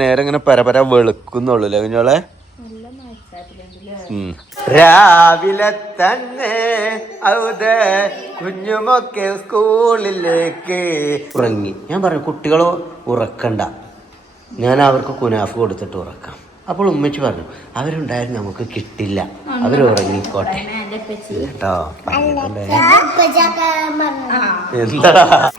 നേരെ ഇങ്ങനെ പരപര വെളുക്കുന്നുള്ളൂല്ലേ കുഞ്ഞോളെ. രാവിലെ തന്നെ ഔദേ കുഞ്ഞുമൊക്കെ സ്കൂളിലേക്ക് ഉറങ്ങി. ഞാൻ പറഞ്ഞു കുട്ടികളോ ഉറക്കണ്ട, ഞാൻ അവർക്ക് കുനാഫ് കൊടുത്തിട്ട് ഉറക്കാം. അപ്പോൾ ഉമ്മച്ചി പറഞ്ഞു അവരുണ്ടായിരുന്നു നമുക്ക് കിട്ടില്ല, അവരുറങ്ങിക്കോട്ടെ കേട്ടോ. എന്താ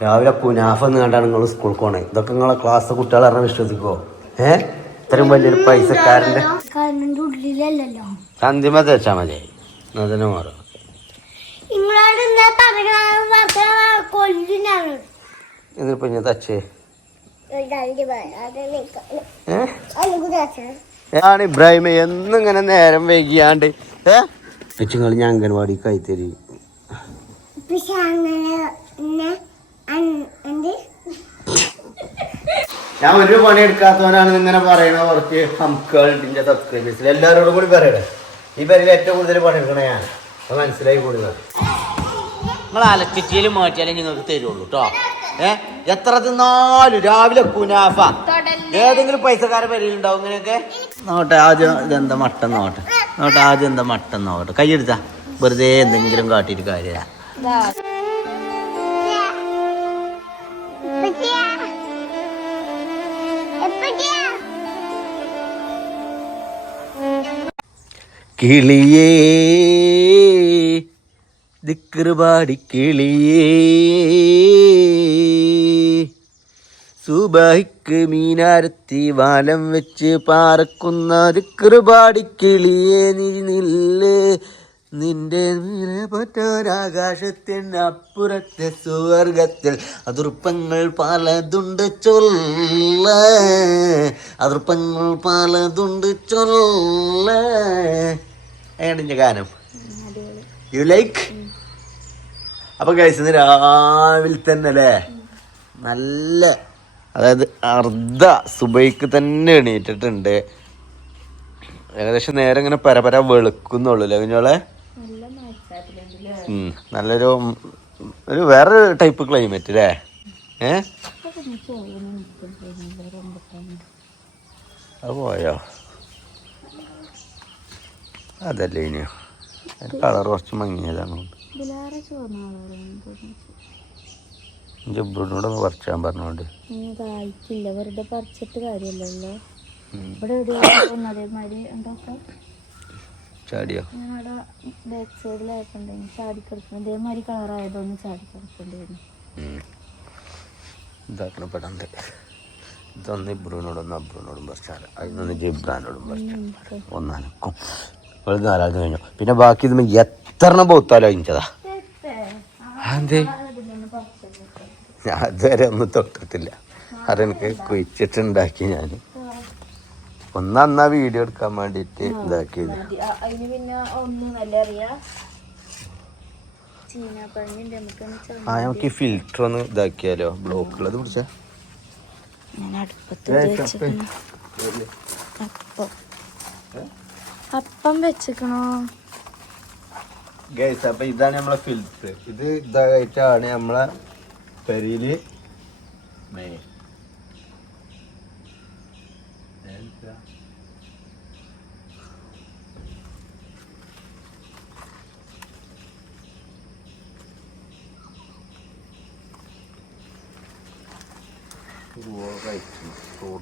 രാവിലെ കുനാഫ് എന്ന് കണ്ടാണ് നിങ്ങൾ സ്കൂളിൽ പോണേ? ഇതൊക്കെ നിങ്ങളെ ക്ലാസ് കുട്ടികൾ പറഞ്ഞാൽ വിശ്വസിക്കുവോ? ഇത്രയും വലിയൊരു പൈസക്കാരന്റെ ചന്തിമ തേച്ചാ മതി, അതിന് മാറും. ഇതിപ്പോ ഞാൻ തച്ചേ ആണ് ഇബ്രാഹിമ എന്നിങ്ങനെ നേരം വൈകിയാണ്ട് വെച്ചുങ്ങൾ ഞാൻ അംഗൻവാടി കൈത്തരി. ഞാൻ ഒരു പണി എടുക്കാത്തവനാണ് ഇങ്ങനെ പറയണ. കുറച്ച് ഹംകളുടെ സബ്സ്ക്രൈബേഴ്സിൽ എല്ലാവരോടും കൂടി പറയണേ, ഈ പേരിൽ ഏറ്റവും കൂടുതൽ പണിയെടുക്കണ ഞാൻ. അത് മനസ്സിലായി കൂടുന്നത്. നിങ്ങൾ അലക്കിച്ചിയിൽ മാറ്റിയാലേ നിങ്ങൾക്ക് തരുള്ളൂ കേട്ടോ. എത്ര തിന്നാലും രാവിലെ കുനാഫ. ഏതെങ്കിലും പൈസക്കാരെ പേരിലുണ്ടാവും ഇങ്ങനെയൊക്കെ. നോട്ടെ ആദ്യം ഇതെന്താ മട്ടൻ നോട്ടെ, ആദ്യം എന്താ മട്ടൻ നോട്ടെ. കൈയെടുത്താ വെറുതെ എന്തെങ്കിലും കാട്ടിയിട്ട് കാര്യമില്ല. കിളിയേ ദിക്റുപാടി കിളിയേ സുബഹിക്ക് മീനാരത്തി വാലം വെച്ച് പാറക്കുന്ന ദിക്റുപാടി കിളിയേ നീ നില്ല് നിന്റെ നീരെ പറ്റാനാകാശത്തിന് അപ്പുറത്തെ സുവർഗത്തിൽ അതിർപ്പങ്ങൾ പലതുണ്ട് ചൊല്ല, അതിർപ്പങ്ങൾ പലതുണ്ട് ചൊല്ല. എങ്ങനെയുണ്ട് ഗാനം? You like? അപ്പൊ കഴിച്ചത് രാവിലെ തന്നെ അല്ലേ, നല്ല അതായത് അർദ്ധ സുബൈക്ക് തന്നെ എണീറ്റിട്ടുണ്ട്. ഏകദേശം നേരെ ഇങ്ങനെ പരപര വെളുക്കുന്നുള്ളൂല്ലേ കുഞ്ഞോളെ. നല്ലൊരു വേറെ ടൈപ്പ് ക്ലൈമറ്റ് അല്ലേ. അത് പോയോ? അതല്ലേ ഇനിയോ കളർ കുറച്ച് മങ്ങിയതാണ്. ജബ്ബിനോട് പറിച്ചാൻ പറഞ്ഞോണ്ട് വെറുതെ പറിച്ചിട്ട് കാര്യമല്ലോ. ചാടിയോ? ബാക്ക് സൈഡിലായിട്ടുണ്ടെങ്കിൽ ചാടിക്കിടക്കണം. ഇതേമാതിരി കളറായതൊന്നും ചാടിക്കിടക്കേണ്ടിയിരുന്നു. ഇതാക്കണപ്പെടണ്ട്. ഇതൊന്ന് ഇബ്രുവിനോടൊന്നും അബ്രുവിനോടും പറിച്ചാൽ അതിനൊന്ന് ജിബ്രാനോടും പറിച്ചാൽ ഒന്നനക്കും. ഒരു നാലാഴ്ച കഴിഞ്ഞു. പിന്നെ ബാക്കി ഇത് എത്ര പോത്താലോ അഞ്ചതാ. അതെ ഞാൻ അതുവരെ ഒന്നും തൊട്ടിട്ടില്ല. അതെനിക്ക് കുഴിച്ചിട്ടുണ്ടാക്കി. ഞാൻ ഒന്നാ വീഡിയോ എടുക്കാൻ വേണ്ടിട്ട് ഇതാക്കിയത്. നമുക്ക് ഈ ഫിൽറ്റർ ഒന്ന് ഇതാക്കിയാലോ, ബ്ലോക്ക് ഉള്ളത് പിടിച്ച. അപ്പം വെച്ചിക്കണോ ഗൈസ്? അപ്പൊ ഇതാണ് നമ്മളെ ഫിൽറ്റർ. ഇത് ഇതായിട്ടാണ് നമ്മളെ പെരിയില്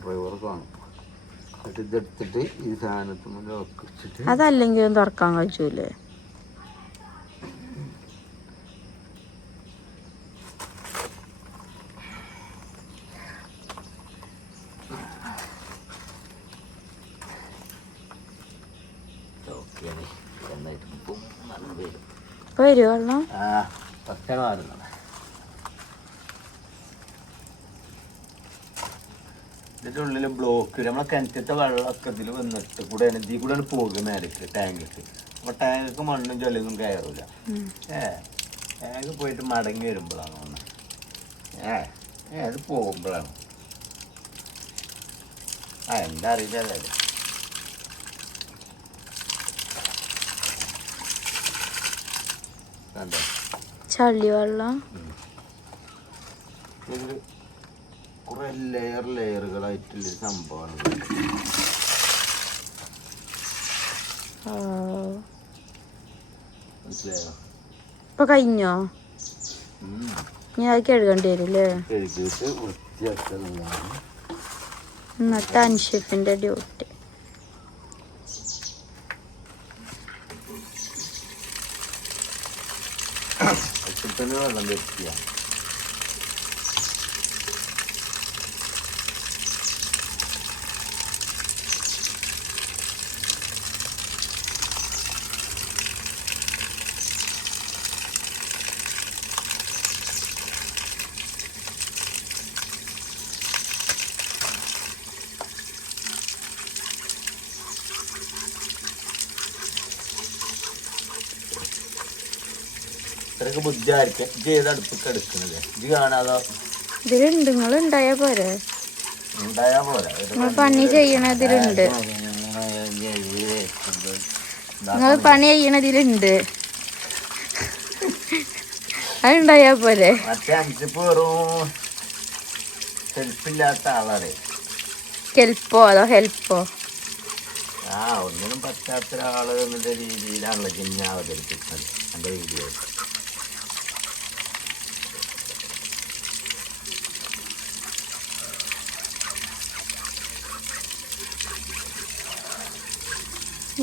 ഡ്രൈവർ കാണും. ഇതെടുത്തിട്ട് ഈ സാധനത്തിന് വെച്ചിട്ട് അതല്ലെങ്കിലും തുറക്കാൻ കഴിച്ചൂലേ? വരുമോ വെള്ളം? ഇതിന്റെ ഉള്ളില് ബ്ലോക്ക് നമ്മളെ കിണറ്റത്തെ വെള്ളമൊക്കെ ഇതിൽ വന്നിട്ട് കൂടെ ഇതിൽ കൂടെ പോകുക മേലേക്ക് ടാങ്കിക്ക്. അപ്പൊ ടാങ്കിക്ക് മണ്ണും ചെളിയൊന്നും കയറൂല. ടാങ്ക് പോയിട്ട് മടങ്ങി വരുമ്പോഴാണ് ഒന്ന് അത് പോകുമ്പോഴാണ്. എന്താ അറിയില്ലല്ലേ. ചളി വെള്ളം കുറെ ലെയറുകളായിട്ടുള്ള സംഭവമാണ്. മനസ്സിലായോ? ഇപ്പൊ കഴിഞ്ഞോ? ഞാൻ അത് കഴുകേണ്ടി വരില്ലേ? കഴുകിയിട്ട് വൃത്തിയാക്കുന്നതാണ് ഇന്നത്തെ അൻഷിഫിന്റെ ഡ്യൂട്ടി. വെള്ളം വെക്കുക. ഇത്രയൊക്കെ ബുദ്ധിയായിരിക്കും ചെയ്ത് അടുപ്പൊക്കെ എടുക്കുന്നത്. ഇത് കാണാതെ ഇതിലുണ്ട്. നിങ്ങൾ ഉണ്ടായാ പോരെ? ഉണ്ടായാ പോരാ. നിങ്ങൾ പണി ചെയ്യണതിലുണ്ട്. നിങ്ങൾ പണി ചെയ്യണതിലുണ്ട്. അതുണ്ടായാ പോരെ? മറ്റേ അഞ്ചിപ്പ് വെറും ഹെൽപ്പില്ലാത്ത ആളാണ്. ഹെൽപ്പോ അതോ ഹെൽപ്പോ? ഒന്നിനും പറ്റാത്ത ഒരാള് എന്നുള്ള രീതിയിലാണല്ലോ ജിന്നെ അവതരിപ്പിക്കുന്നത് എൻ്റെ വീഡിയോ.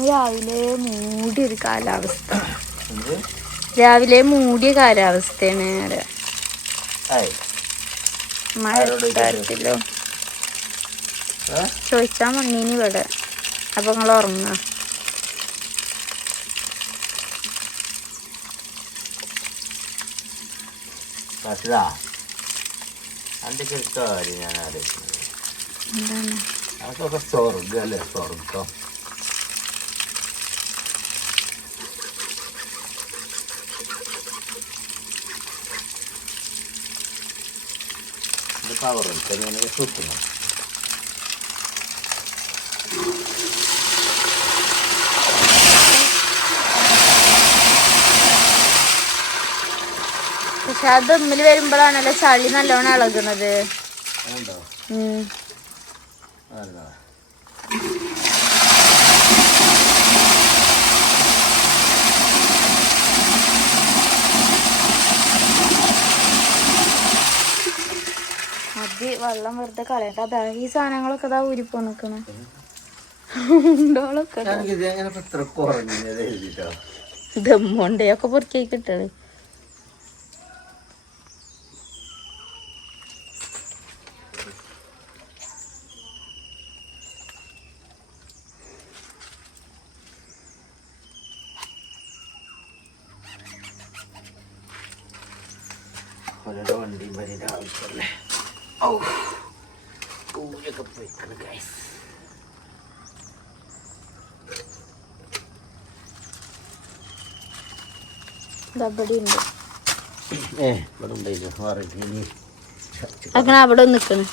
രാവിലെ മൂടിയൊരു കാലാവസ്ഥ. രാവിലെ മൂടിയ കാലാവസ്ഥയാണ്. മഴ കാര്യത്തിലോ ചോദിച്ചാ മണ്ണീന് ഇവിടെ. അപ്പൊ നിങ്ങൾ ഉറങ്ങുക. ഞാൻ ആലോചിക്കുന്നത് അതൊക്കെ സ്വർഗം അല്ലേ? സ്വർഗം. പവറുണ്ട് ഇങ്ങനെ സുത്തണം. പക്ഷെ അത് ദമ്മിൽ വരുമ്പോഴാണല്ലോ ചളി നല്ലോണം ഇളകുന്നത്. അത് വെള്ളം വെറുതെ കളയണ്ട. അതാ ഈ സാധനങ്ങളൊക്കെ ഇതാ ഊരിപ്പോ നിക്കണ ദമ്മുണ്ടേ ഒക്കെ പൊറുക്കി കിട്ടത്. വണ്ടിയും വരെ ആവശ്യമല്ലേ. പൂജൊക്കെ പോയിക്കണം ഗൈസ്. അങ്ങനെ അവിടെ നിക്കണ്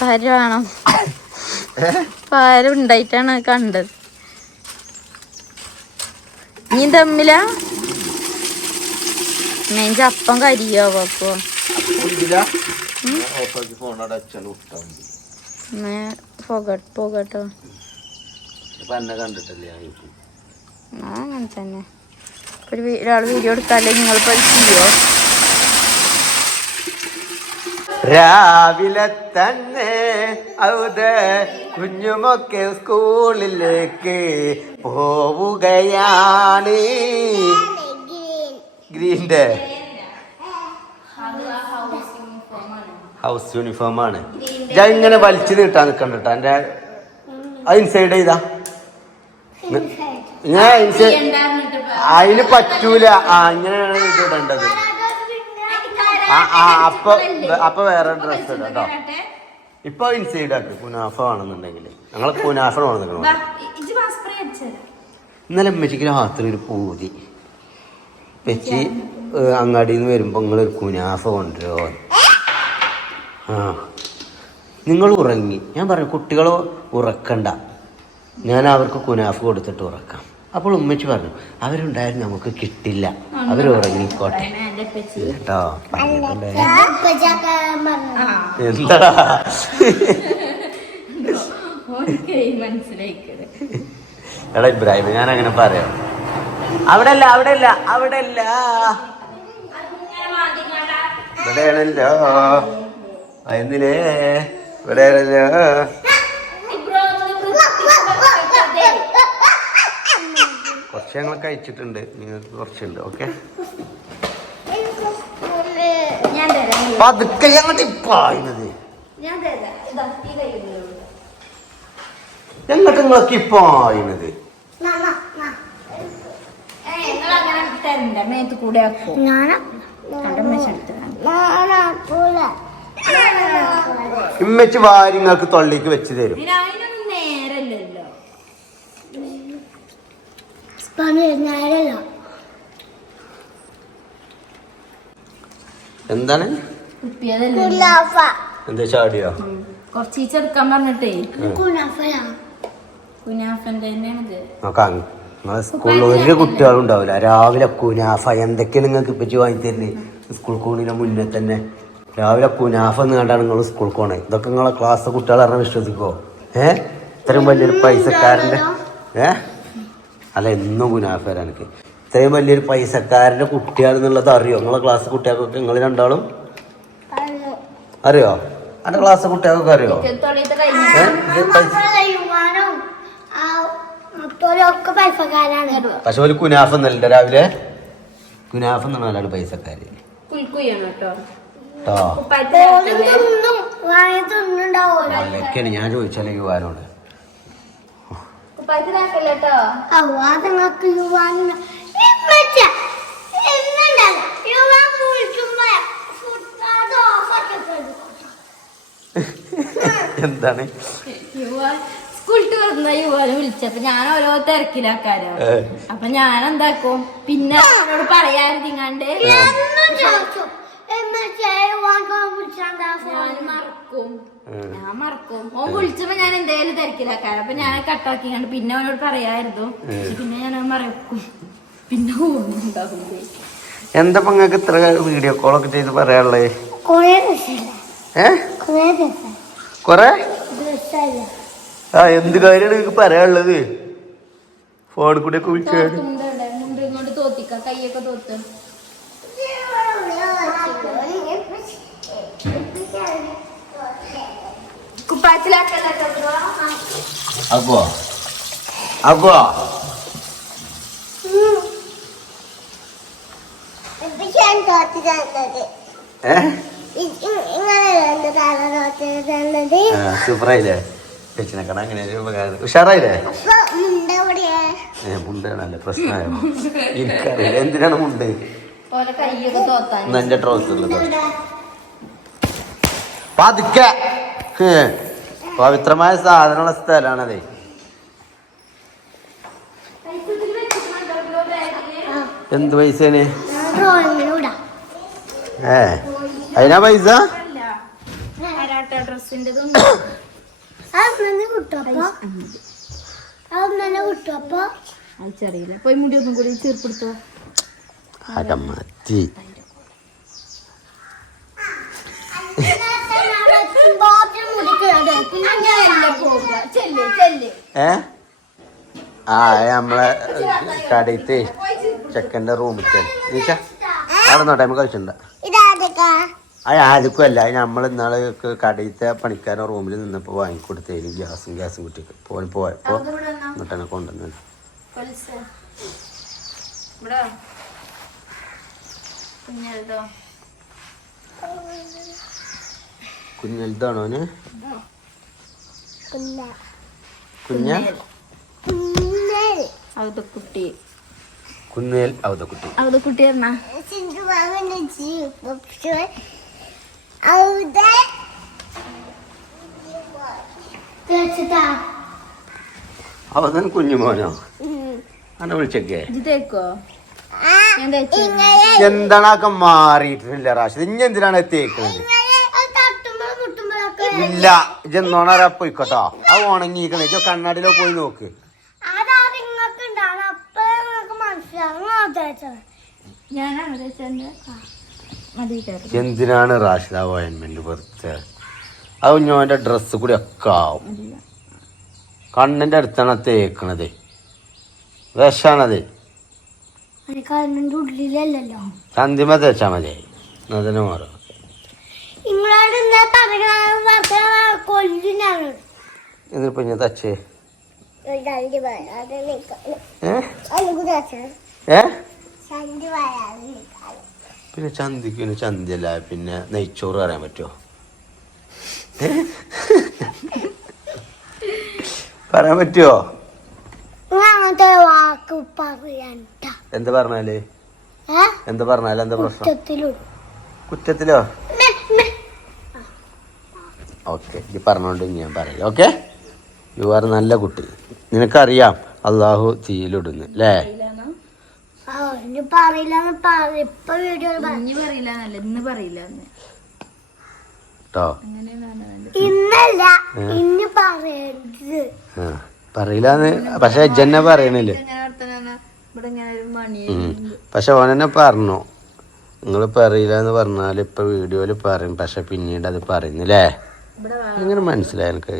പാരാണോ? പാരുണ്ടായിട്ടാണ് കണ്ടത്. നീ തമ്മില നെഞ്ച അപ്പം കരിയാവോ? അപ്പൊ പോകട്ടോ. അങ്ങനെ തന്നെ ഒരാൾ വീഡിയോ എടുത്താലേ നിങ്ങൾ ചെയ്യോ? രാവിലെ തന്നെ അവിടെ കുഞ്ഞുമൊക്കെ സ്കൂളിലേക്ക് പോവുകയാണ്. ഗ്രീൻ്റെ ഹൗസ് യൂണിഫോം ആണ്. ഞാൻ ഇങ്ങനെ വലിച്ചു നീട്ടാൻ നിൽക്കണ്ട. എൻ്റെ അത് ഇൻസൈഡ് ചെയ്താ ഞാൻ അതിന് പറ്റൂല. ഇങ്ങനെയാണ് ഇത് ഇടേണ്ടത്. അപ്പൊ വേറെ ഡ്രസ് ഇടാം കേട്ടോ. ഇപ്പൊ ഇൻസൈഡ് ആക്കി കുനാഫ വേണമെന്നുണ്ടെങ്കിൽ ഞങ്ങൾ കുനാഫ വേണം. ഇന്നലെ അമ്മച്ചിക്ക് രാത്രി ഒരു പൂതി വെച്ച് അങ്ങാടിയിൽ നിന്ന് വരുമ്പോ നിങ്ങളൊരു കുനാഫ കൊണ്ടുവരുമോ? നിങ്ങൾ ഉറങ്ങി. ഞാൻ പറഞ്ഞു കുട്ടികൾ ഉറക്കണ്ട, ഞാൻ അവർക്ക് കുനാഫ് കൊടുത്തിട്ട് ഉറക്കാം. അപ്പോൾ ഉമ്മച്ചി പറഞ്ഞു അവരുണ്ടായിരുന്നു നമുക്ക് കിട്ടില്ല, അവർ ഉറങ്ങിക്കോട്ടെ കേട്ടോ. എന്താ എടാ ഇബ്രാഹിം, ഞാൻ അങ്ങനെ പറയാം. അവിടെ അല്ല ഇവിടെയാണല്ലോ. എന്തിനേ ഇവിടെയാണല്ലോ. കുറച്ച് ഞങ്ങൾ കഴിച്ചിട്ടുണ്ട്, നിങ്ങൾക്ക് കുറച്ചുണ്ട്. ഓക്കെ, പതുക്കെ ഞങ്ങളുടെ ഇപ്പായത് ഞങ്ങൾക്ക് നിങ്ങൾക്ക് ഇപ്പായത് ഇമ്മച്ച് വാരി നിങ്ങൾക്ക് തൊള്ളിക്ക് വെച്ച് തരും. എന്താണ് എന്താ ചാടിയോ? കുറച്ചെടുക്കാൻ പറഞ്ഞിട്ടേ സ്കൂളിൽ ഒരു കുട്ടികളും ഉണ്ടാവില്ല. രാവിലെ കുനാഫ എന്തൊക്കെയാണ് നിങ്ങൾക്ക് ഇപ്പച്ചി വാങ്ങി തരുന്നത്? സ്കൂൾ കോണിന് മുന്നേ തന്നെ രാവിലെ കുനാഫ എന്ന് കണ്ടാണ് നിങ്ങൾ സ്കൂൾ കോണേ. ഇതൊക്കെ നിങ്ങളെ ക്ലാസ് കുട്ടികൾ പറഞ്ഞാൽ വിശ്വസിക്കോ? ഇത്രയും വലിയൊരു പൈസക്കാരൻ്റെ അല്ല എന്നും കുനാഫ വരാൻ എനിക്ക്. ഇത്രയും വലിയൊരു പൈസക്കാരൻ്റെ കുട്ടിയാണെന്നുള്ളത് അറിയോ? നിങ്ങളെ ക്ലാസ് കുട്ടികൾക്കൊക്കെ നിങ്ങൾ രണ്ടാളും അറിയോ? എൻ്റെ ക്ലാസ് കുട്ടികൾക്കൊക്കെ അറിയോ? പക്ഷെ ഒരു കുനാഫ് എന്നല്ല രാവിലെ കുനാഫ് എന്നാണ് പൈസക്കാര്. ഞാൻ ചോദിച്ചാലേ യുവാനോട് എന്താണ് സ്കൂളിട്ട് വരുന്ന യുവാനെ വിളിച്ചപ്പോ ഞാൻ ഓരോ തിരക്കിലാക്കാരോ. അപ്പൊ ഞാൻ എന്താക്കും, പിന്നെ അവനോട് പറയാതിങ്ങാണ്ട് ഞാൻ മറക്കും. ഓൻ വിളിച്ചപ്പോ ഞാൻ എന്തായാലും തിരക്കിലാക്കാരോ. അപ്പൊ ഞാൻ കട്ടാക്കിങ്ങാണ്ട് പിന്നെ അവനോട് പറയായിരുന്നു. പിന്നെ ഞാൻ മറക്കും, പിന്നെ ഓർമ്മയുണ്ടാവില്ലേ. എന്താ നിങ്ങൾക്ക് ഇത്ര വീഡിയോ കോളൊക്കെ ചെയ്ത് പറയാനുള്ളത്? കൊറേ എന്ത് കാര്യമാണ് നിങ്ങൾക്ക് പറയാനുള്ളത്? ഫോണിൽ കൂടെ ഒക്കെ വിളിച്ചാണ് തോത്തിക്ക കൈയൊക്കെ തോത്ത്. അപ്പോ അപ്പോ സൂപ്പറായില്ലേ? ചേച്ചിനെക്കണ അങ്ങനെ ഒരു ഉപകാരം. ഉഷാറായില്ലേ? മുണ്ടാണല്ലേ പ്രശ്നമായോ? എനിക്കറിയില്ല എന്തിനാണ് മുണ്ട്. എന്റെ ട്രൗസറിൽ പതുക്കെ പവിത്രമായ സാധനമുള്ള സ്ഥലമാണതേ. എന്ത് പൈസേന്? അതിനാ പൈസ? പോയി മുടി ഒന്നും കൂടി ചേർപ്പെടുത്തോ. മതി നമ്മളെ കടയിത്തെ ചെക്കൻ്റെ റൂമിൽ നടന്നോട്ടെ നമുക്ക് കഴിച്ചിട്ടുണ്ട്. ആർക്കും അല്ല, നമ്മൾ ഇന്നാളെ കടയിലത്തെ പണിക്കാരൻ റൂമിൽ നിന്നപ്പോൾ വാങ്ങിക്കൊടുത്തേനും ഗ്യാസും കുട്ടിക്ക് പോയപ്പോ എന്നിട്ടാണ് കൊണ്ടുവന്നത്. കുഞ്ഞൽതാണോ കുന്നേൽ അവതക്കുട്ടി അവതൻ കുഞ്ഞുമോനോ? അന്നെ വിളിച്ചേ എന്താണൊക്കെ മാറിയിട്ടില്ല റാഷിദ്. ഇനി എന്തിനാണ് തേക്കുന്നത്? ഇല്ല ഇജെന്നോണാ പോയിക്കോട്ടോ. അത് ഉണങ്ങിക്കണേ. ഇജോ കണ്ണാടിയിലോ പോയി നോക്ക്. ഞാനാണ് തേച്ചത്. മതി ചേർത്ത്. എന്തിനാണ് റാഷിദ ഓയിൻമെന്റ് വെറുതെ? അത് കുഞ്ഞോന്റെ ഡ്രസ്സ് കൂടി ഒക്കെ ആവും. കണ്ണിന്റെ അടുത്താണ് തേക്കണത്. വിഷാണത്. ഉള്ളിലല്ലോ ചന്തിമ തേച്ചാ മതി. അതിന് മാറും. ഇതിപ്പോ ഞാൻ തച്ചേ പിന്നെ ചന്തിക്ക് ചന്തിയല്ല പിന്നെ നെയ്ച്ചോറ് പറയാൻ പറ്റുമോ? പറയാൻ പറ്റുമോ? എന്താ പറഞ്ഞാല് എന്താ പറഞ്ഞാല് എന്താ പ്രശ്നം? കുറ്റത്തിലോ? ഓക്കെ ഈ പറഞ്ഞോണ്ട് ഞാൻ പറയില്ല. ഓക്കെ യു ആർ നല്ല കുട്ടി. നിനക്കറിയാം അള്ളാഹു തീയിലിടുന്നു അല്ലേ? കേട്ടോ പറയില്ലാന്ന്. പക്ഷെ ഇജ്ജെന്നെ പറയണില്ലേ? പക്ഷെ ഓനെന്നെ പറഞ്ഞു നിങ്ങൾ പറയില്ലാന്ന് പറഞ്ഞാൽ ഇപ്പൊ വീഡിയോയില് പറയും, പക്ഷെ പിന്നീട് അത് പറയുന്നില്ലേ? എങ്ങനെ മനസ്സിലായി എനിക്ക്?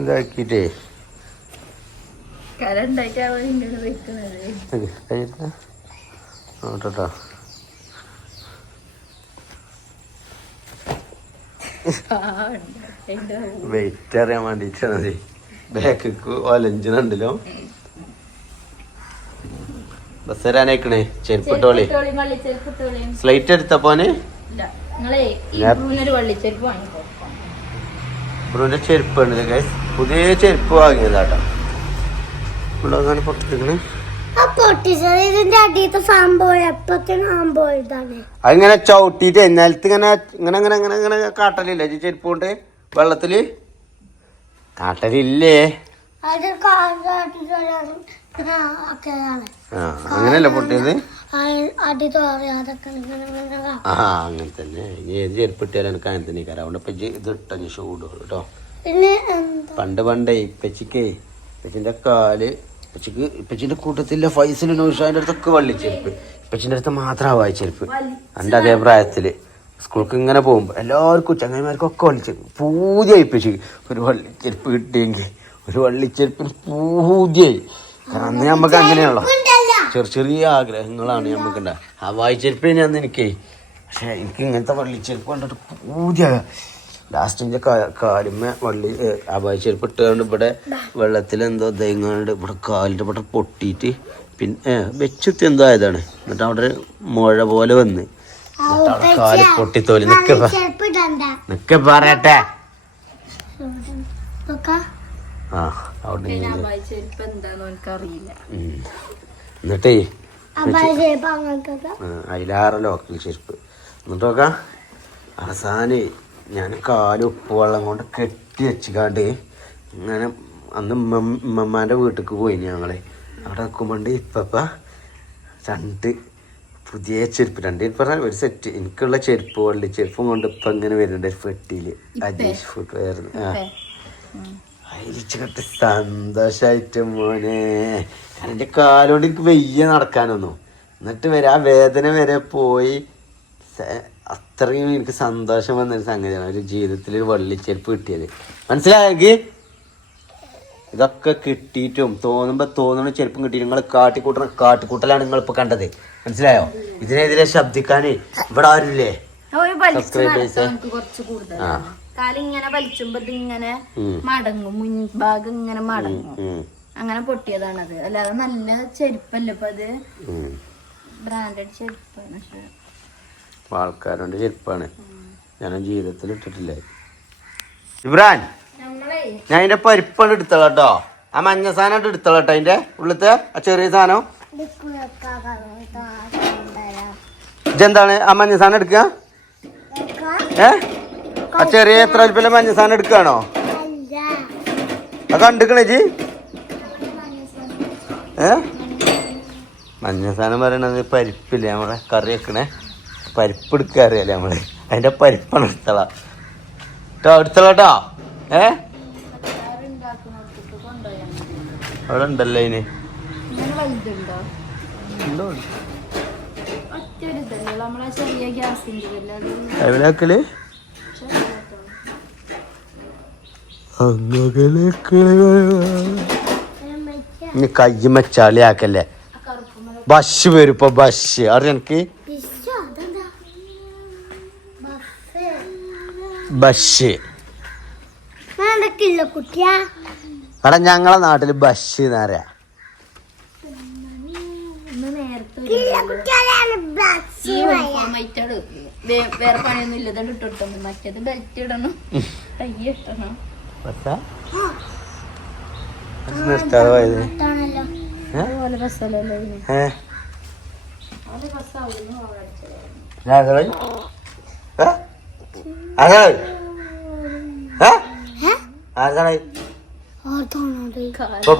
ഇതാക്കിട്ടേ നോട്ടോ വെയിറ്റ് അറിയാൻ വേണ്ടിട്ടാണ്. ബാക്ക് ഒലഞ്ചുണ്ടല്ലോ. ബസ് വരാനേക്കണേ. ചെരുപ്പിട്ടോളി. സ്ലൈറ്റ് എടുത്തപ്പോന് ബ്രൂന്റെ ചെരുപ്പ് ഉണ്ടല്ലേ ഗൈസ്. പുതിയ ചെരുപ്പ് വാങ്ങിയതാട്ടോ. ഇവിടെ പൊട്ടിക്കണേ. അതിങ്ങനെ ചവിട്ടിട്ട് നിലത്ത് ഇങ്ങനെ ഇങ്ങനെ ഇങ്ങനെ ഇങ്ങനെ ഇങ്ങനെ കാട്ടലില്ലേ ചെരുപ്പ് കൊണ്ട് വെള്ളത്തില്? കാട്ടലില്ലേ? അങ്ങനെയല്ലേ പൊട്ടിയത്? അങ്ങനെ തന്നെ. ഇനി ഏത് ചെരുപ്പ് ഇട്ടാലും എനിക്ക് അങ്ങനെ തന്നെ കയറാം. അതുകൊണ്ട് ഇപ്പൊ ഇത് ഇട്ട ഷൂട് കേട്ടോ. പണ്ടേ ഇപ്പച്ചിന്റെ കാല് ഇപ്പച്ചിന്റെ കൂട്ടത്തിലെ ഫൈസിന് നൗഷാന്റെ അടുത്തൊക്കെ വള്ളിച്ചെരുപ്പ്. ഇപ്പച്ചിന്റെ അടുത്ത് മാത്രമാണ് ചെരുപ്പ്. എൻ്റെ അതേ പ്രായത്തില് സ്കൂൾക്ക് ഇങ്ങനെ പോകുമ്പോ എല്ലാവർക്കും ചങ്ങന്മാർക്കൊക്കെ വള്ളിച്ചെരുപ്പ്. പൂതിയായി ഇപ്പച്ചിക്ക് ഒരു വള്ളിച്ചെരുപ്പ് കിട്ടിയെങ്കിൽ. ഒരു വള്ളിച്ചെരുപ്പിന് പൂതിയായി. കാരണം അന്ന് നമ്മക്ക് അങ്ങനെയാണല്ലോ, ചെറിയ ആഗ്രഹങ്ങളാണ് നമ്മക്കുണ്ടാ. ഹവായി ചെരുപ്പ് ഞാൻ എനിക്കേ. പക്ഷെ എനിക്ക് ഇങ്ങനത്തെ വള്ളിച്ചെരുപ്പ് കണ്ടിട്ട് പൂതിയാ. ലാസ്റ്റിന്റെ കാലുമ്മ അബായി ചെരുപ്പ് ഇട്ടുകൊണ്ട് ഇവിടെ വെള്ളത്തിൽ എന്തോ ദൈങ്ങാണ്ട് ഇവിടെ കാലിന്റെ ഇവിടെ പൊട്ടിയിട്ട് പിന്നെ വെച്ചുത്തി എന്തോ ആയതാണ്. എന്നിട്ട് അവിടെ മുഴ പോലെ വന്ന് അവിടെ കാല് പൊട്ടിത്തോലി. നിക്ക പറയട്ടെ. ആ അവിടെ എന്നിട്ടേ അതിലാറ് ലോക്കൽ ചെരുപ്പ്. എന്നിട്ടൊക്കെ അവസാനം ഞാൻ കാല് ഉപ്പ് വെള്ളം കൊണ്ട് കെട്ടി വെച്ചിക്കാണ്ട് ഇങ്ങനെ അന്ന് ഉമ്മമാൻ്റെ വീട്ടിലേക്ക് പോയി ഞങ്ങള്. അവിടെ നിൽക്കുമ്പോണ്ട് ഇപ്പ രണ്ട് പുതിയ ചെരുപ്പ്, പറഞ്ഞാൽ ഒരു സെറ്റ് എനിക്കുള്ള ചെരുപ്പ് വള്ളി ചെരുപ്പും കൊണ്ട് ഇപ്പം ഇങ്ങനെ വരുന്നുണ്ട് ഒരു പെട്ടിയില്. അജീഷ് ഫുട് വെയർ. അയച്ചു കെട്ടി സന്തോഷായിട്ട് മോനെ. എൻ്റെ കാലുകൊണ്ട് എനിക്ക് വെയ്യ നടക്കാനൊന്നും. എന്നിട്ട് വരെ ആ വേദന വരെ പോയി. അത്രയും എനിക്ക് സന്തോഷം വന്നൊരു സംഗതിയാണ് ഒരു ജീവിതത്തിൽ ഒരു വള്ളിച്ചെരുപ്പ് കിട്ടിയത്. മനസ്സിലായെങ്കിൽ ഇതൊക്കെ കിട്ടിയിട്ടും തോന്നുന്ന ചെരുപ്പും കിട്ടിയിട്ട് നിങ്ങൾ കാട്ടിക്കൂട്ടലാണ് നിങ്ങൾ ഇപ്പൊ കണ്ടത്. മനസ്സിലായോ? ഇതിനെതിരെ ശബ്ദിക്കാൻ ഇവിടെ ആരുമില്ലേ? കാലിങ്ങനെ വലിച്ചുമ്പോ ഇതിങ്ങനെ മടങ്ങും, മുൻഭാഗം ഇങ്ങനെ മടങ്ങും. അങ്ങനെ പൊട്ടിയതാണത്. അല്ലാതെ നല്ല ചെരുപ്പല്ല ഇപ്പൊ അത്. ബ്രാൻഡഡ് ചെരുപ്പാണ്. ആൾക്കാരുടെ ചെരുപ്പാണ്. ഞാൻ ജീവിതത്തിൽ ഇട്ടിട്ടില്ല. ഇബ്രാൻ, ഞാൻ അതിന്റെ പരിപ്പാണ് എടുത്തോളാം കേട്ടോ. ആ മഞ്ഞ സാധനം എടുത്തോളാം കേട്ടോ. അതിന്റെ ഉള്ളിലത്തെ ആ ചെറിയ സാധനം ഇതെന്താണ്? ആ മഞ്ഞ സാധനം എടുക്കുക. ആ ചെറിയ എത്ര വലിപ്പല്ല മഞ്ഞ സാധനം എടുക്കുകയാണോ? ആ കണ്ടിക്കണേ ജി? മഞ്ഞ സാധനം പറയണത് പരിപ്പില്ലേ നമ്മളെ കറി വെക്കണേ, പരിപ്പ് എടുക്കുക അറിയാലേ നമ്മള്, അതിന്റെ പരിപ്പാണ് എടുത്തള എടുത്തളട്ടോ. അവിടെ ഉണ്ടല്ലോ അതിന് എവിടെ വെക്കല്? ഇനി കയ്യുമ്മ ചളിയാക്കല്ലേ. ബസ് വരും ഇപ്പൊ, ബസ് അറിയ എനിക്ക് ബസ്. എടാ ഞങ്ങളെ നാട്ടില് ബസ് എന്നറിയാ. വേറെ പണിയൊന്നും ഇല്ല, ഇട്ടോ മറ്റേത് ബെൽറ്റ് ഇടണം, ടൈ ഇട്ടണം.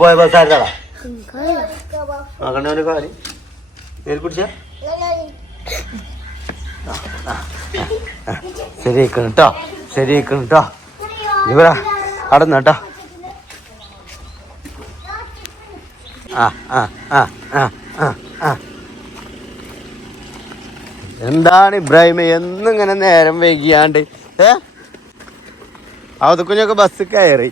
പോയ ബസ് ആയിരുന്നാ നോക്കണ്ട കാര്യം കുടിച്ച ശരിയാക്കണം കേട്ടോ, ശരിയാക്കണം കേട്ടോ. ഇവിടെ അടന്നോട്ടോ. എന്താണ് ഇബ്രാഹിമ എന്നിങ്ങനെ നേരം വൈകിയാണ്ട്? അവതക്കുഞ്ഞൊക്കെ ബസ് കയറി.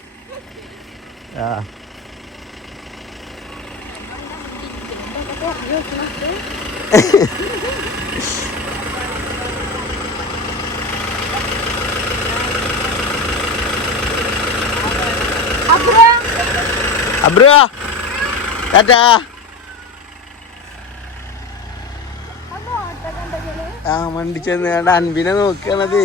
അബ്രാ ടാറ്റാ. വണ്ടി ചെന്ന് അൻപിനെ നോക്കണത്.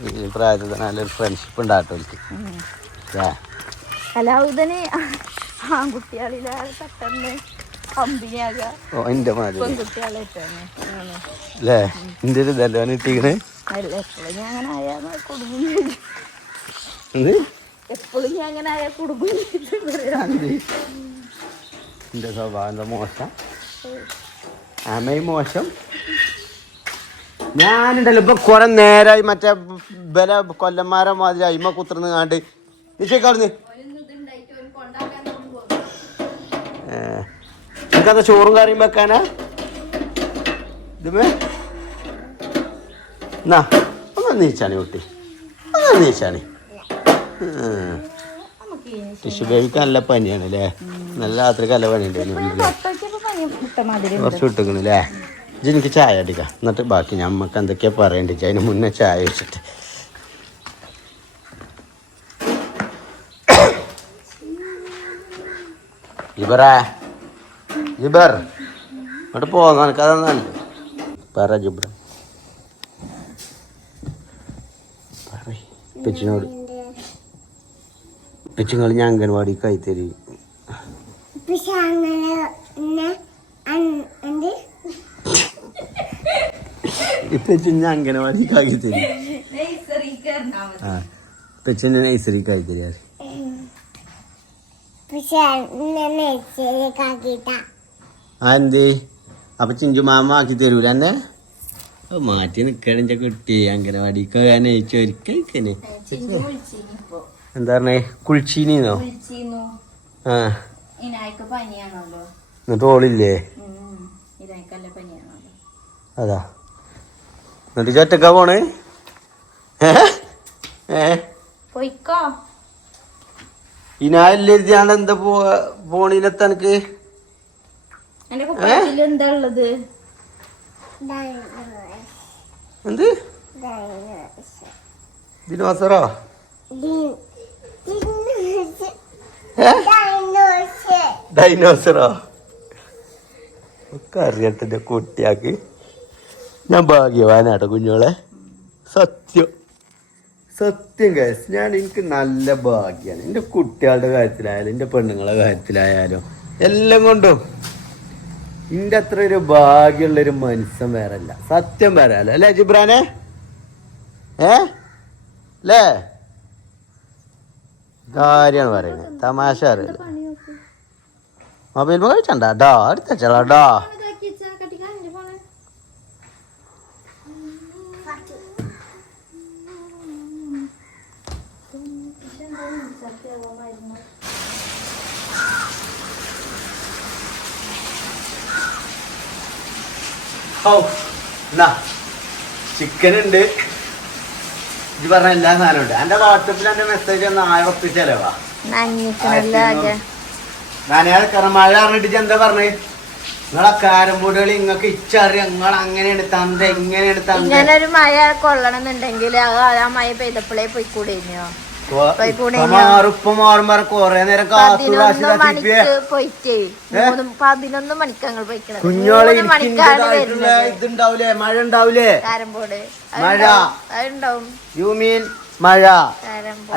ഈ പ്രായത്തിൽ നല്ലൊരു ഫ്രണ്ട്ഷിപ്പ് ഉണ്ടാട്ടോ എനിക്ക്. അലാവുദ്ദീന് ആൺകുട്ടികളിലാണ് പെട്ടെന്ന് എന്റെ മാതിരി അല്ലേ? എന്റെ ഒരു ഇതല്ലോ ഇട്ടിക്കണേ. എന്റെ സ്വഭാവം മോശം, അമ്മയും മോശം. ഞാനുണ്ടല്ലോ ഇപ്പൊ കൊറേ നേരമായി മറ്റേ ബല കൊല്ലന്മാരെ മാതിരി അയിമ കുത്തിർന്ന് കാണ്ട് നിശ്ചയിക്കാവുന്ന എനിക്കത് ചോറും കറിയും വെക്കാനാ. ഇതുമേ എന്നാ ഒന്ന് നീച്ചാണി കുട്ടി, ഒന്ന് നീച്ചാണി. ടിഷ്യൂ ബേബിക്ക് നല്ല പനിയാണ് അല്ലേ? നല്ല രാത്രിക്ക് നല്ല പനി ഉണ്ടായിരുന്നു. കുറച്ച് വിട്ടിക്കണല്ലേ? എനിക്ക് ചായ അടിക്കാം, എന്നിട്ട് ബാക്കി ഞമ്മക്ക് എന്തൊക്കെയാ പറയണ്ടേ അതിന് മുന്നേ ചായ വെച്ചിട്ട്. ജിബർ അങ്ങോട്ട് പോകാൻ എനിക്കതന്നല്ല പറ ജിബ്ര പെച്ചിനോട്. പെച്ചുങ്ങൾ ഞാൻ അംഗൻവാടി കൈത്തരി പെച്ചിന് അംഗൻവാടി കാക്കിത്തരി. പെച്ചിന്റെ നഴ്സറി കാക്കിത്തരി. എന്തേ അപ്പൊ ചിഞ്ചു മാമ ആക്കി തരൂല എന്നെ? മാറ്റി നിക്കണ കുട്ടി അംഗനവാടിക്ക് ചൊരിക്കനെ. എന്താ പറഞ്ഞേ? കുളിച്ചീനോ? എന്നിട്ട് ഓളില്ലേ? അതാ എന്നിട്ട് ചൊറ്റക്കാ പോണേ? ഇനാലെഴുതിയാണ്ട് എന്താ പോണിലെത്തനക്ക്? എന്താ ഉള്ളത്? എന്ത് ദിനോസറോ? ഡൈനോസറോ ഒക്കെ അറിയട്ടെ കുട്ടിയാക്ക്. ഞാൻ ഭാഗ്യവാനാട്ടോ കുഞ്ഞോളെ, സത്യം സത്യം കേസ്. എനിക്ക് നല്ല ഭാഗ്യമാണ് എൻ്റെ കുട്ടികളുടെ കാര്യത്തിലായാലും എൻ്റെ പെണ്ണുങ്ങളുടെ കാര്യത്തിലായാലും എല്ലാം കൊണ്ടും. ഇന്റെ അത്ര ഒരു ഭാഗ്യമുള്ളൊരു മനുഷ്യൻ വേറെ അല്ല, സത്യം വരാലോ അല്ലേ ജിബ്രാനെ? അല്ലേ? കാര്യമാണ് പറയുന്നത്, തമാശ അറിയില്ല. മൊബൈൽ കഴിച്ചണ്ടാ എടുത്തച്ചാടാ. ചിക്കൻ ഉണ്ട്, ഇത് പറഞ്ഞ എല്ലാ സാധനവും ഉണ്ട്. എന്റെ വാട്സപ്പിൽ എന്റെ മെസ്സേജ് ഒന്ന് 1000 ഉറുപ്പിക ചെലവാ. മഴ അറിഞ്ഞിട്ട് എന്താ പറഞ്ഞേ? നിങ്ങളെ കാരംബോർഡുകൾ ഇങ്ങക്ക് ഇച്ചറിയാം, നിങ്ങൾ അങ്ങനെയാണ് തന്ത ഇങ്ങനെയാണ് തന്ത. ഇങ്ങനൊരു മഴ കൊള്ളണമെന്നുണ്ടെങ്കിൽ ആ മഴ പെയ്തപ്പോഴേ പോയിക്കൂടെ? കൊറേ നേരം കുഞ്ഞോളെ ഇതുണ്ടാവൂലേ, മഴ ഉണ്ടാവൂലേ? മഴ യു മീൻ മഴ,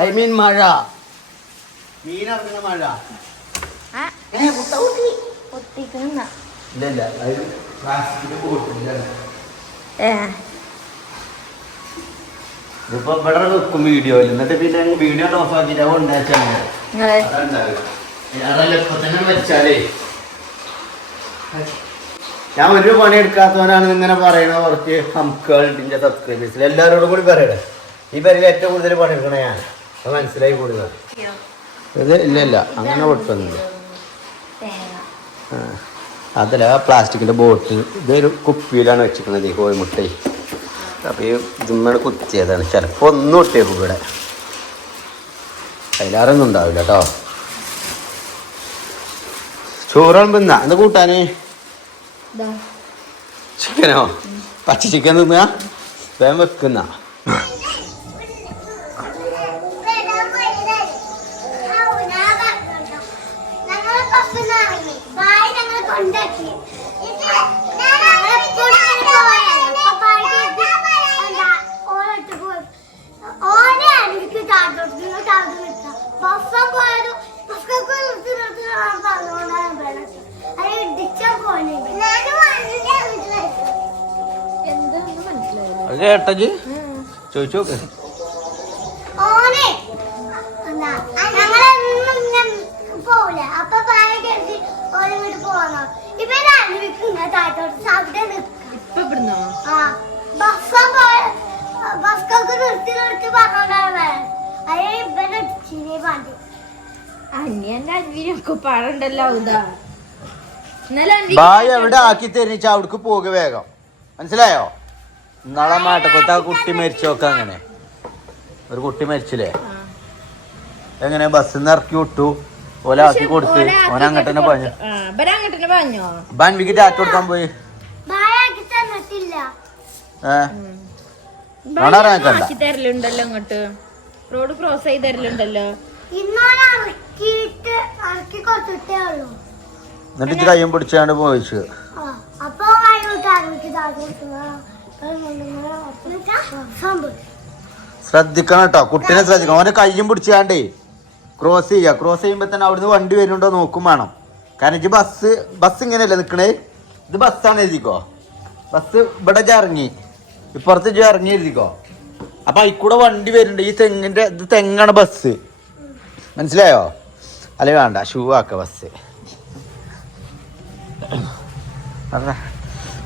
ഐ മീൻ മഴ, മീനറങ്ങുന്ന മഴ. ഇല്ല ഇതിപ്പോ ഇവിടെ വെക്കും വീഡിയോയിൽ, എന്നിട്ട് പിന്നെ വീഡിയോ ഓഫ് ആക്കിട്ട് ഉണ്ടാച്ചാൽ വെച്ചാലേ ഞാൻ ഒരു പണി എടുക്കാത്തവനാണ് ഇങ്ങനെ പറയണ കുറച്ച് ഹംക്കുകളുടെ സബ്സ്ക്രൈബേഴ്സിൽ എല്ലാവരോടും കൂടി പറയണേ. ഈ പേരിൽ ഏറ്റവും കൂടുതൽ പണിയെടുക്കണ ഞാൻ, അത് മനസ്സിലായി കൂടുതൽ. ഇത് ഇല്ല അങ്ങനെ പൊട്ടൊന്നുമില്ല. അതല്ല പ്ലാസ്റ്റിക്കിന്റെ ബോട്ടിൽ, ഇതൊരു കുപ്പിയിലാണ് വെച്ചിരിക്കുന്നത് ഈ കോഴിമുട്ട. അപ്പൊ ഈ ജിമ്മണ് കുത്തിയതാണ്, ചിലപ്പോ ഒന്നും ഒട്ടിയേക്കും ഇവിടെ, അതിലാറൊന്നും ഉണ്ടാവില്ല കേട്ടോ. ചോറാണ് തിന്നാ, എന്താ കൂട്ടാന്? ചിക്കനോ? പച്ച ചിക്കൻ തിന്നാ, വേഗം വെക്കുന്ന. കേട്ടജി ചോദിച്ചു നോക്ക്. ബായ് എവിടെ ആക്കി തരുന്നിച്ച അവിടക്ക് പോകുക വേഗം, മനസ്സിലായോ? നാളെ മാട്ടക്കൊത്ത കുട്ടി മരിച്ചോക്ക, അങ്ങനെ ഒരു കുട്ടി മരിച്ചില്ലേ, എങ്ങനെ ബസ്സിന്ന് ഇറക്കി വിട്ടു, ഓല ആക്കി കൊടുത്ത് ഓൻ അങ്ങോട്ട് തന്നെ പറഞ്ഞു. ബാൻവിക്ക് ടാറ്റ കൊടുക്കാൻ പോയി. റോഡ് ക്രോസ് ചെയ്ത് തരലുണ്ടല്ലോ. എന്നിട്ട് കയ്യും പിടിച്ചാണ്ട് പോയിച്ചു. ശ്രദ്ധിക്കണം കേട്ടോ, കുട്ടീനെ ശ്രദ്ധിക്കണം. അവന്റെ കയ്യും പിടിച്ചാണ്ടേ ക്രോസ് ചെയ്യുമ്പോ തന്നെ അവിടുന്ന് വണ്ടി വരുന്നുണ്ടോ നോക്കും വേണം. കാരണം ഇത് ബസ് ഇങ്ങനെയല്ലേ നിക്കണേ, ഇത് ബസ്സാണ് എഴുതിക്കോ. ബസ് ഇവിടെ ഇറങ്ങി, ഇപ്പുറത്ത് ഇറങ്ങി എഴുതിക്കോ. അപ്പൊ അതിക്കൂടെ വണ്ടി വരുന്നുണ്ട്. ഈ ഇത് തെങ്ങാണ് ബസ്, മനസ്സിലായോ? അല്ലെ വേണ്ട, ഷൂ ആക്ക ബസ്.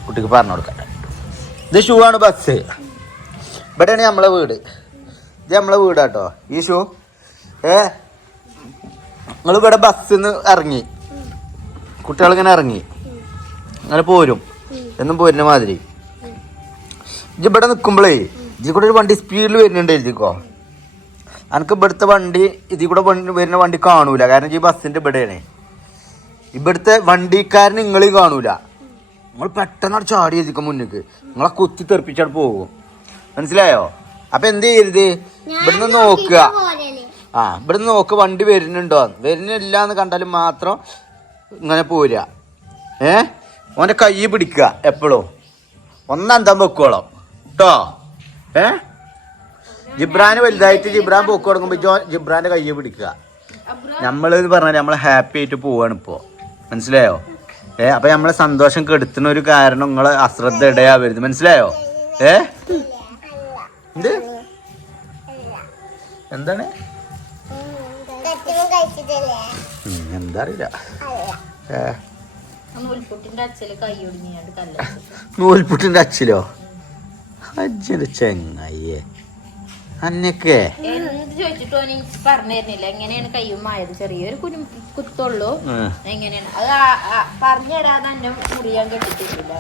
കുട്ടിക്ക് പറഞ്ഞു കൊടുക്കട്ടെ, ഇത് ഷൂ ആണ് ബസ്. ഇവിടെയാണ് നമ്മളെ വീട്, ഇത് നമ്മളെ വീടാട്ടോ ഈ ഷൂ. നിങ്ങൾ ഇവിടെ ബസ്സിന്ന് ഇറങ്ങി, കുട്ടികളിങ്ങനെ ഇറങ്ങി അങ്ങനെ പോരും, എന്നും പോരുന്ന മാതിരി. ഇത് ഇവിടെ നിൽക്കുമ്പോഴേ ഇതിൽ കൂടെ ഒരു വണ്ടി സ്പീഡിൽ വരുന്നുണ്ട് എഴുതിക്കോ. എനിക്ക് ഇവിടുത്തെ വണ്ടി ഇതിൽ കൂടെ വരുന്ന വണ്ടി കാണൂല, കാരണം ഈ ബസ്സിന്റെ ഇവിടെയാണ്. ഇവിടുത്തെ വണ്ടിക്കാരന് നിങ്ങളീ കാണൂല. നിങ്ങൾ പെട്ടെന്ന് ചാടി എഴുതിക്കും മുന്നിക്ക്, നിങ്ങളെ കുത്തി തെറിപ്പിച്ചാൽ പോകും, മനസ്സിലായോ? അപ്പൊ എന്ത് ചെയ്യരുത്, ഇവിടുന്ന് നോക്കുക. ഇവിടുന്ന് നോക്ക് വണ്ടി വരുന്നുണ്ടോ, വരുന്നില്ല എന്ന് കണ്ടാലും മാത്രം ഇങ്ങനെ പോരുക. ഓന്റെ കൈ പിടിക്കുക എപ്പോഴും, ഒന്നന്തം വെക്കോളം കേട്ടോ. ജിബ്രാന് വലുതായിട്ട് ജിബ്രാൻ പോക്ക് തുടങ്ങുമ്പോ ജിബ്രാന്റെ കയ്യെ പിടിക്കുക. നമ്മള് പറഞ്ഞാൽ നമ്മള് ഹാപ്പി ആയിട്ട് പോവാണ് ഇപ്പോ, മനസ്സിലായോ? അപ്പൊ നമ്മളെ സന്തോഷം കെടുത്തുന്ന ഒരു കാരണം നിങ്ങളെ അശ്രദ്ധ ഇടയാവരുത്, മനസ്സിലായോ? എന്ത് എന്താണ് എന്താ അറിയില്ല. നൂൽപുട്ടിന്റെ അച്ചിലോ? അച്ഛൻ്റെ ചെങ്ങയ്യേ അന്നൊക്കെ എന്ത് ചോദിച്ചിട്ടോ എനിക്ക് പറഞ്ഞു തരുന്നില്ല എങ്ങനെയാണ് കയ്യുമായത്. ചെറിയൊരു കുത്തുള്ളൂ, എങ്ങനെയാണ് അത് പറഞ്ഞു തരാതെ എന്നെ മുറിയാൻ കെട്ടിട്ടില്ല.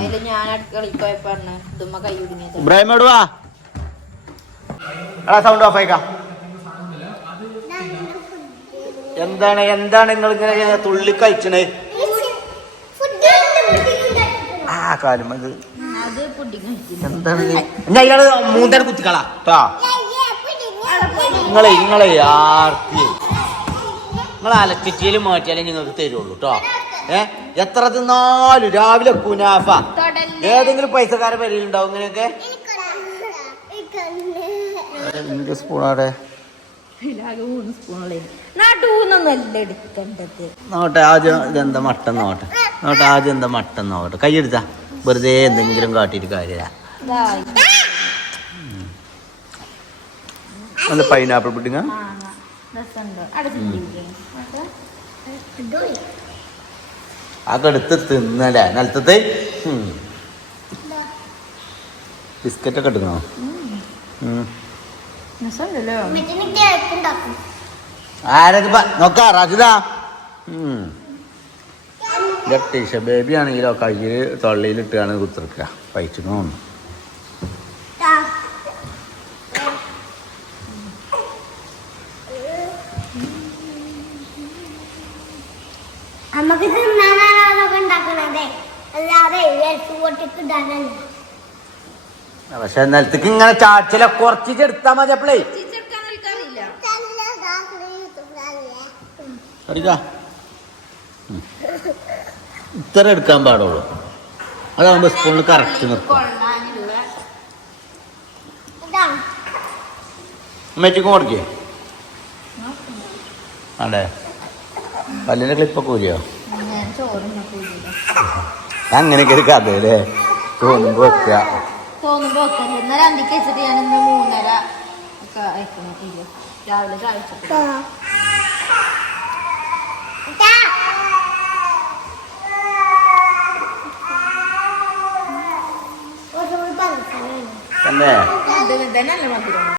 അതില് ഞാൻ അടുക്കളയിൽ പോയി പറഞ്ഞു ഇതുമ്മ കൈ ഒടുങ്ങിയത്. Sound of ആയിക്കാം. എന്താണ് എന്താണ് നിങ്ങൾ ഇങ്ങനെ തുള്ളി കഴിച്ചണേ? ആ കാലം അത് എന്താണ് ഇയാള് മൂന്നര കുത്തിക്കളാ കേട്ടോ. നിങ്ങളെ ആർത്തി നിങ്ങൾ അലക്കിച്ചിയിൽ മാറ്റിയാലേ നിങ്ങൾക്ക് തരുള്ളൂ കേട്ടോ. എത്ര തിന്നാലും രാവിലെ കുനാഫ ഏതെങ്കിലും പൈസക്കാരെ പരിയിലുണ്ടാവും ഇങ്ങനെയൊക്കെ. സ്പൂണാടെ നോട്ടെ ആദ്യം ഇതെന്താ മട്ടൻ നോട്ടെ. ആദ്യം എന്താ മട്ടൻ നോട്ടെ. കൈയെടുത്താ വെറുതെ എന്തെങ്കിലും കാട്ടിയിട്ട് കാര്യമില്ല. നല്ല പൈനാപ്പിൾ പുഡിങ്ങാ. അതൊക്കെ എടുത്ത് തിന്നല്ലേ നിലത്തത്തെ. ബിസ്ക്കറ്റൊക്കെ എടുക്കണോ? ആരത് നോക്കാ റാഷിദ. ടീഷ ബേബി ആണെങ്കിലോ കയ്യിൽ തൊള്ളിയിലിട്ടാണ് കുത്തിറക്കുക. പൈച്ചിനോ നമുക്ക് തിന്നാനാണോ ഉണ്ടാക്കണതേ, അല്ലാതെ പക്ഷെ നിലത്തേക്ക് ഇങ്ങനെ ചാച്ചില കുറച്ചിട്ടെടുത്താ മതി. അപ്പളേ ഇത്ര എടുക്കാൻ പാടുള്ളൂ. അതാകുമ്പോ സ്പൂണിൽ കറക്റ്റ് നിർത്തും. അമ്മയ്ക്കും കൊടുക്കേ അതെ. പല്ലിന്റെ ക്ലിപ്പൊക്കെ ഊരിയോ? അങ്ങനെയൊക്കെ ഒരു കഥ അല്ലേ? തോന്നുമ്പോ വെക്കുക. ഇന്നലെ അന്തിക്ക് വെച്ചിട്ട് ഞാൻ ഇന്ന് 3:30 ഒക്കെ അയക്കണം. രാവിലെ ചായച്ചപ്പോ തന്നെ തന്നെ അല്ല മധുരം.